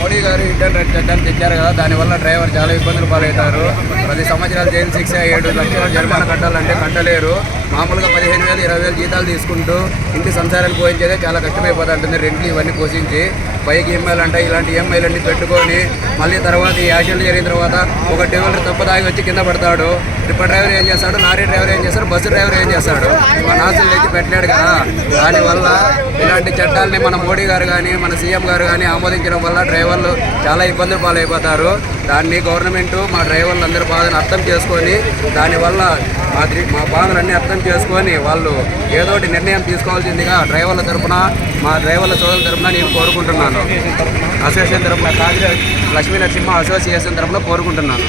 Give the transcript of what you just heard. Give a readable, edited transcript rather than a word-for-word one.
మోడీ గారు Indian red చట్టాన్ని తెచ్చారు కదా, దానివల్ల డ్రైవర్ చాలా ఇబ్బందులు పాలవుతారు. 10 సంవత్సరాలు జైలు శిక్ష, 7 లక్షల జరిమానా కట్టాలంటే కట్టలేరు. మామూలుగా 15,000 20,000 జీతాలు తీసుకుంటూ ఇంటి సంసారాలు పోయించేదే చాలా కష్టమైపోతుంటుంది. రెంట్లు ఇవన్నీ పోషించి పైకి ఈఎంఐలు అంటే ఇలాంటి ఈఎంఐలన్నీ పెట్టుకొని మళ్ళీ తర్వాత ఈ యాక్సిడెంట్ జరిగిన తర్వాత ఒక డ్రైవర్ తప్పదాగి వచ్చి కింద పడతాడు. టిప్పర్ డ్రైవర్ ఏం చేస్తాడు, లారీ డ్రైవర్ ఏం చేస్తాడు, బస్సు డ్రైవర్ ఏం చేస్తాడు, మన ఆస్తులు తెచ్చి పెట్టలేడు కదా. దానివల్ల ఇలాంటి చట్టాలని మన మోడీ గారు కానీ మన సీఎం గారు కానీ ఆమోదించడం వల్ల డ్రైవర్లు చాలా ఇబ్బందులు పాలైపోతారు. దాన్ని గవర్నమెంట్ మా డ్రైవర్లు అందరి బాధను అర్థం చేసుకొని దానివల్ల మా బాధలన్నీ అర్థం చేసుకొని వాళ్ళు ఏదో ఒకటి నిర్ణయం తీసుకోవాల్సిందిగా డ్రైవర్ల తరఫున మా డ్రైవర్ల సోదరుల తరఫున నేను కోరుకుంటున్నాను. అసోసియేషన్ తరఫున కాంగ్రెస్ లక్ష్మీ నరసింహ అసోసియేషన్ తరఫున కోరుకుంటున్నాను.